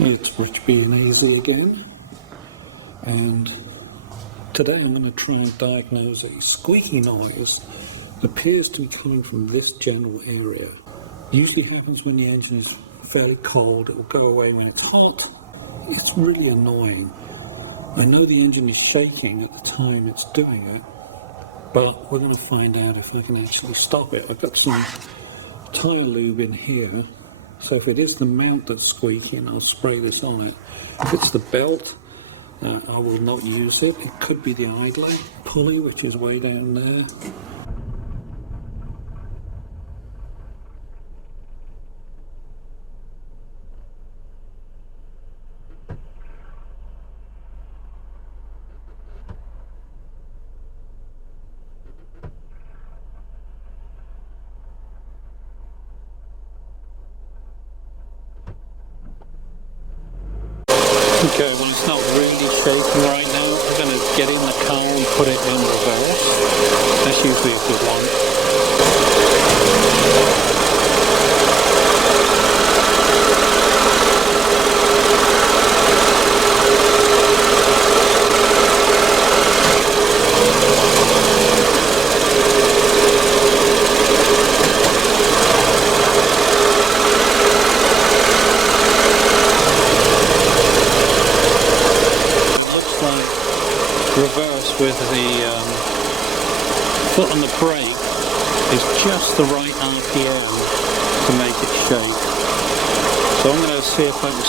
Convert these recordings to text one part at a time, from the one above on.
It's Rich being easy again, and today I'm going to try and diagnose a squeaky noise that appears to be coming from this general area. Usually happens when the engine is fairly cold. It will go away when it's hot. It's really annoying. I know the engine is shaking at the time it's doing it, but we're going to find out if I can actually stop it. I've got some tyre lube in here. So if it is the mount that's squeaking, I'll spray this on it. If it's the belt, I will not use it. It could be the idler pulley, which is way down there. Okay, well it's not really shaking right now. I'm going to get in the car and put it in reverse. That's usually a good one. Reverse with the foot on the brake is just the right RPM to make it shake. So I'm going to see if I can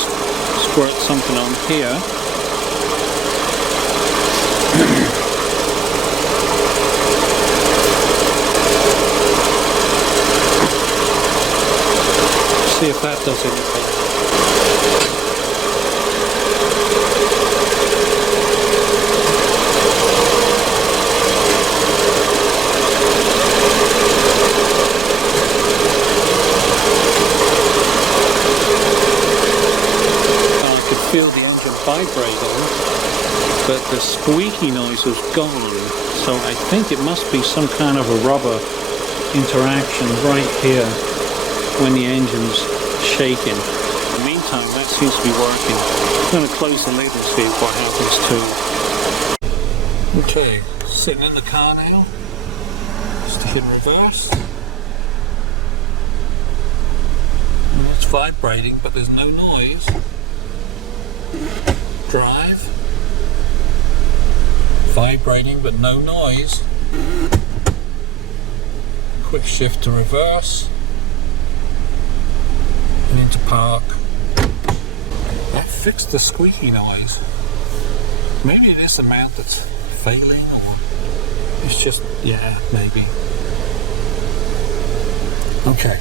squirt something on here. See if that does anything. Feel the engine vibrating, but the squeaky noise is gone, so I think it must be some kind of a rubber interaction right here when the engine's shaking. In the meantime, that seems to be working. I'm going to close the lid and see what happens to it. Okay, sitting in the car now, stick in reverse, and it's vibrating but there's no noise. Drive, vibrating but no noise. Quick shift to reverse and into park. That fixed the squeaky noise. Maybe it is the mount that's failing, or it's just, yeah, maybe. Okay.